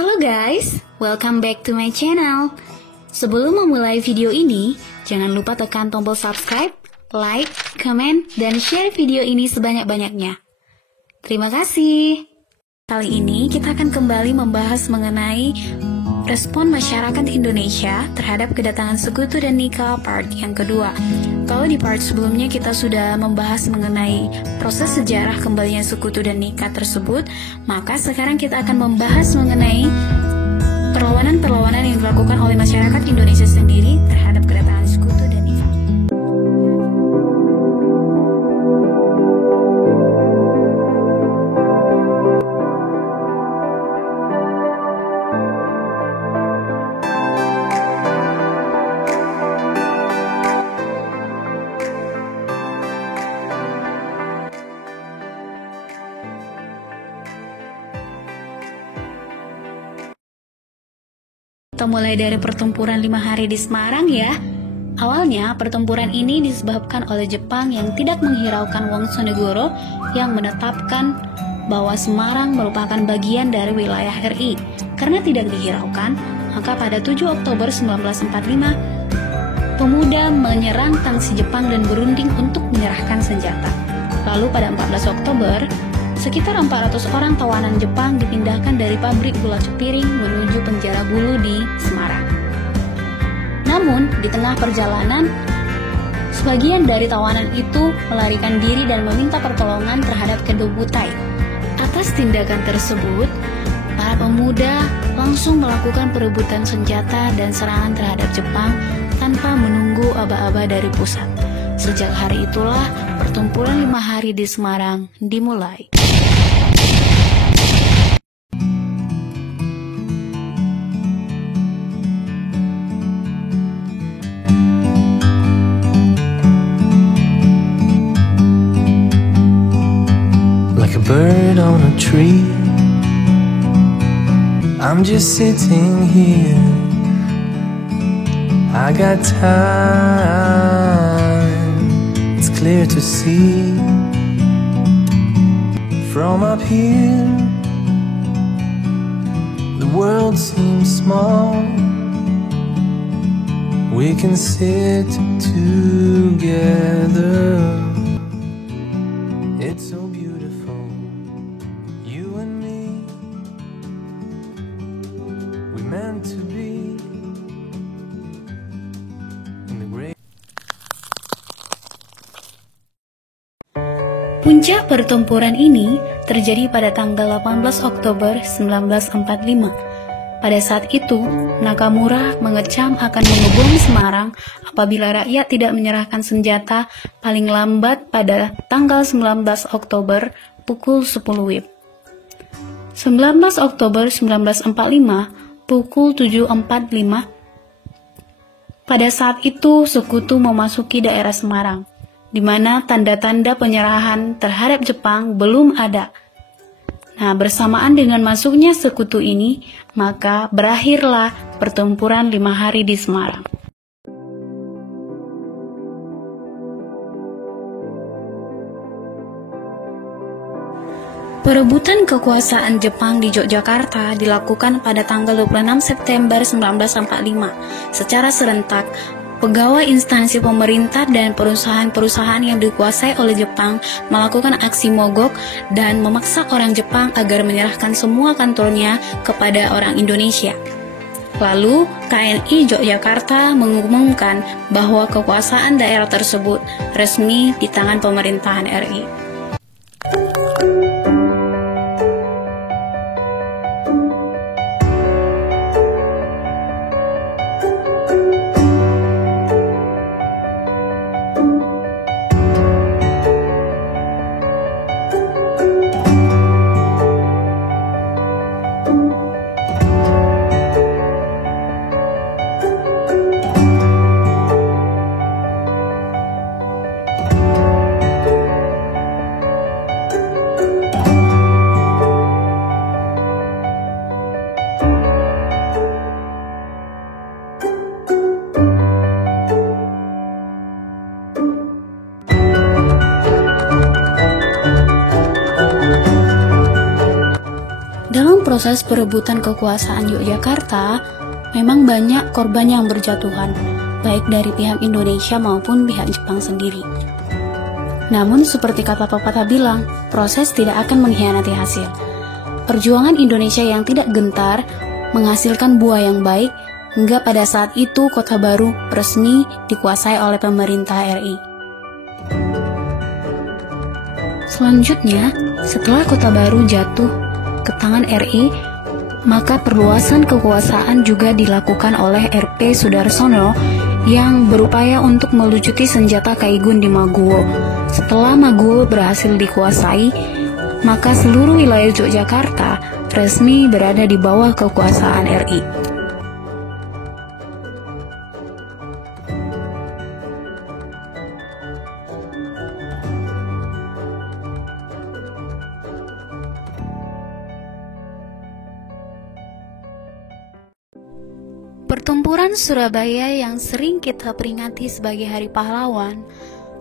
Halo guys, welcome back to my channel. Sebelum memulai video ini, jangan lupa tekan tombol subscribe, like, comment, dan share video ini sebanyak-banyaknya. Terima kasih. Kali ini kita akan kembali membahas mengenai respon masyarakat Indonesia terhadap kedatangan sekutu dan nikah part yang kedua. Kalau di part sebelumnya kita sudah membahas mengenai proses sejarah kembalinya sekutu dan nikah tersebut, maka sekarang kita akan membahas mengenai perlawanan-perlawanan yang dilakukan oleh masyarakat Indonesia sendiri terhadap kedatangan sekutu dan nikah. Kita mulai dari pertempuran 5 hari di Semarang ya. Awalnya pertempuran ini disebabkan oleh Jepang yang tidak menghiraukan Wongsonegoro yang menetapkan bahwa Semarang merupakan bagian dari wilayah RI. Karena tidak dihiraukan, maka pada 7 Oktober 1945 pemuda menyerang tangsi Jepang dan berunding untuk menyerahkan senjata. Lalu pada 14 Oktober sekitar 400 orang tawanan Jepang dipindahkan dari pabrik gula Cepiring menuju penjara Bulu di Semarang. Namun, di tengah perjalanan, sebagian dari tawanan itu melarikan diri dan meminta pertolongan terhadap Kendo Butai. Atas tindakan tersebut, para pemuda langsung melakukan perebutan senjata dan serangan terhadap Jepang tanpa menunggu aba-aba dari pusat. Sejak hari itulah, pertempuran 5 hari di Semarang dimulai. Like a bird on a tree, I'm just sitting here. I got time, it's clear to see. From up here, the world seems small. We can sit together. It's so beautiful, you and me. We meant to be in the great. Puncak pertempuran ini terjadi pada tanggal 18 Oktober 1945. Pada saat itu, Nakamura mengecam akan mengebom Semarang apabila rakyat tidak menyerahkan senjata paling lambat pada tanggal 19 Oktober pukul 10 WIB. 19 Oktober 1945 pukul 7.45. Pada saat itu, sekutu memasuki daerah Semarang, di mana tanda-tanda penyerahan terhadap Jepang belum ada. Nah, bersamaan dengan masuknya sekutu ini, maka berakhirlah pertempuran 5 hari di Semarang. Perebutan kekuasaan Jepang di Yogyakarta dilakukan pada tanggal 26 September 1945 secara serentak. Pegawai instansi pemerintah dan perusahaan-perusahaan yang dikuasai oleh Jepang melakukan aksi mogok dan memaksa orang Jepang agar menyerahkan semua kantornya kepada orang Indonesia. Lalu, KNI Yogyakarta mengumumkan bahwa kekuasaan daerah tersebut resmi di tangan pemerintahan RI. proses perebutan kekuasaan Yogyakarta, memang banyak korban yang berjatuhan, baik dari pihak Indonesia maupun pihak Jepang sendiri. Namun seperti kata pepatah bilang, proses tidak akan mengkhianati hasil. Perjuangan Indonesia yang tidak gentar menghasilkan buah yang baik, hingga pada saat itu Kota Baru resmi dikuasai oleh pemerintah RI. Selanjutnya, setelah Kota Baru jatuh ke tangan RI, maka perluasan kekuasaan juga dilakukan oleh RP Sudarsono yang berupaya untuk melucuti senjata Kaigun di Maguwo. Setelah Maguwo berhasil dikuasai, maka seluruh wilayah Yogyakarta resmi berada di bawah kekuasaan RI. Pertempuran Surabaya yang sering kita peringati sebagai Hari Pahlawan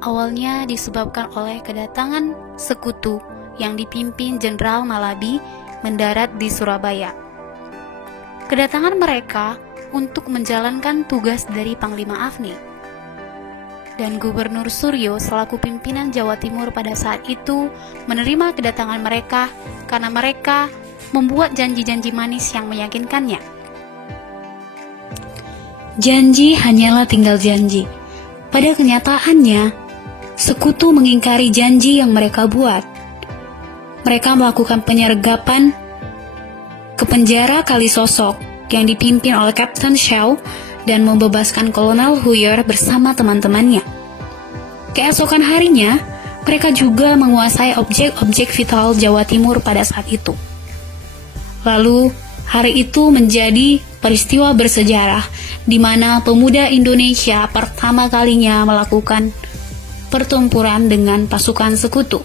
awalnya disebabkan oleh kedatangan sekutu yang dipimpin Jenderal Malabi mendarat di Surabaya. Kedatangan mereka untuk menjalankan tugas dari Panglima Afni. Dan Gubernur Suryo selaku pimpinan Jawa Timur pada saat itu menerima kedatangan mereka karena mereka membuat janji-janji manis yang meyakinkannya. Janji hanyalah tinggal janji. Pada kenyataannya, sekutu mengingkari janji yang mereka buat. Mereka melakukan penyergapan ke penjara Kalisosok yang dipimpin oleh Kapten Shaw dan membebaskan Kolonel Huyer bersama teman-temannya. Keesokan harinya, mereka juga menguasai objek-objek vital Jawa Timur pada saat itu. Lalu, hari itu menjadi peristiwa bersejarah di mana pemuda Indonesia pertama kalinya melakukan pertempuran dengan pasukan sekutu.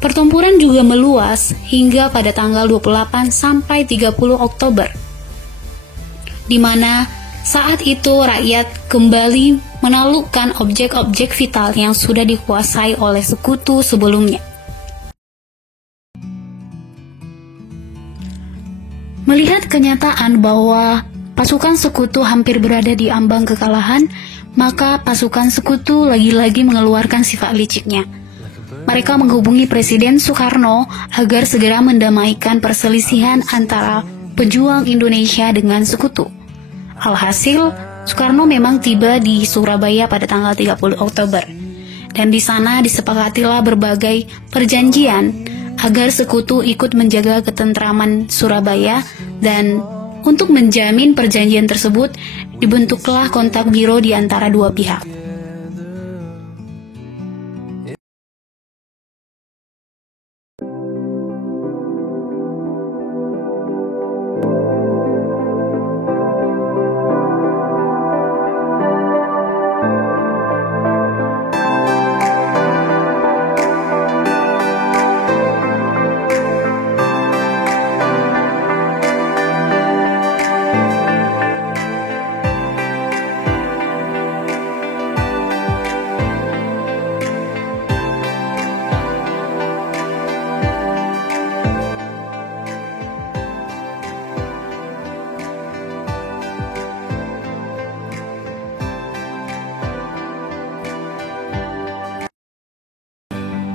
Pertempuran juga meluas hingga pada tanggal 28 sampai 30 Oktober, di mana saat itu rakyat kembali menaklukkan objek-objek vital yang sudah dikuasai oleh sekutu sebelumnya. Melihat kenyataan bahwa pasukan sekutu hampir berada di ambang kekalahan, maka pasukan sekutu lagi-lagi mengeluarkan sifat liciknya. Mereka menghubungi Presiden Soekarno agar segera mendamaikan perselisihan antara pejuang Indonesia dengan sekutu. Alhasil, Soekarno memang tiba di Surabaya pada tanggal 30 Oktober. Dan di sana disepakatilah berbagai perjanjian agar sekutu ikut menjaga ketentraman Surabaya, dan untuk menjamin perjanjian tersebut dibentuklah kontak biro di antara dua pihak.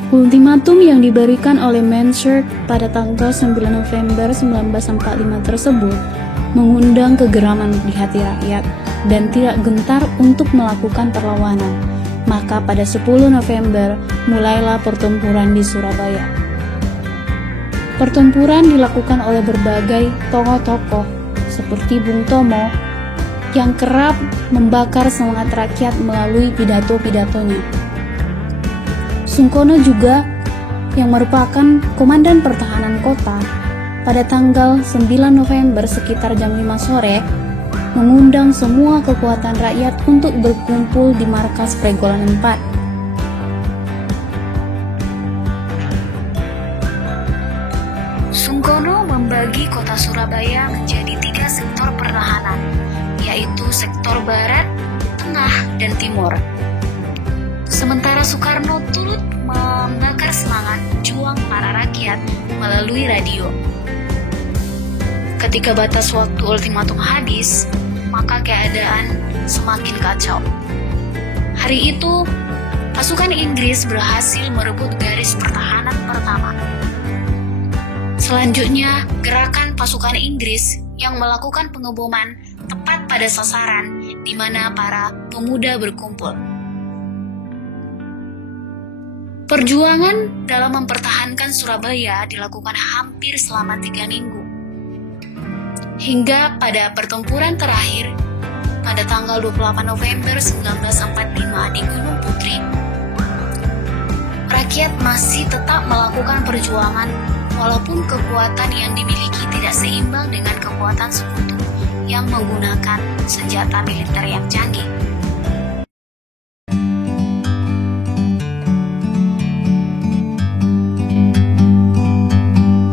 Ultimatum yang diberikan oleh Mansur pada tanggal 9 November 1945 tersebut mengundang kegeraman di hati rakyat dan tidak gentar untuk melakukan perlawanan. Maka pada 10 November mulailah pertempuran di Surabaya. Pertempuran dilakukan oleh berbagai tokoh-tokoh seperti Bung Tomo yang kerap membakar semangat rakyat melalui pidato-pidatonya. Sungkono juga yang merupakan komandan pertahanan kota pada tanggal 9 November sekitar jam 5 sore mengundang semua kekuatan rakyat untuk berkumpul di markas Pregolan 4. Sungkono membagi kota Surabaya menjadi 3 sektor pertahanan, yaitu sektor barat, tengah, dan timur. Sementara Soekarno turut membakar semangat juang para rakyat melalui radio. ketika batas waktu ultimatum habis, maka keadaan semakin kacau. Hari itu, pasukan Inggris berhasil merebut garis pertahanan pertama. Selanjutnya, gerakan pasukan Inggris yang melakukan pengeboman tepat pada sasaran di mana para pemuda berkumpul. Perjuangan dalam mempertahankan Surabaya dilakukan hampir selama 3 minggu. Hingga pada pertempuran terakhir, pada tanggal 28 November 1945 di Gunung Putri, rakyat masih tetap melakukan perjuangan walaupun kekuatan yang dimiliki tidak seimbang dengan kekuatan sekutu yang menggunakan senjata militer yang canggih.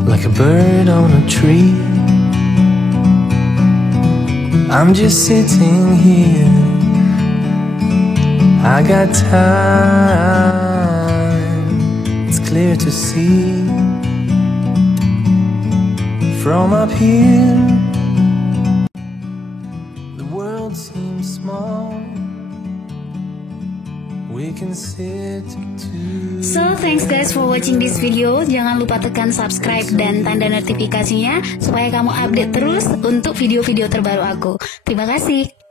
Like a bird on a tree, I'm just sitting here. I got time, it's clear to see. From up here, the world seems small. We can sit So, thanks guys for watching this video. Jangan lupa tekan subscribe dan tanda notifikasinya supaya kamu update terus untuk video-video terbaru aku. Terima kasih.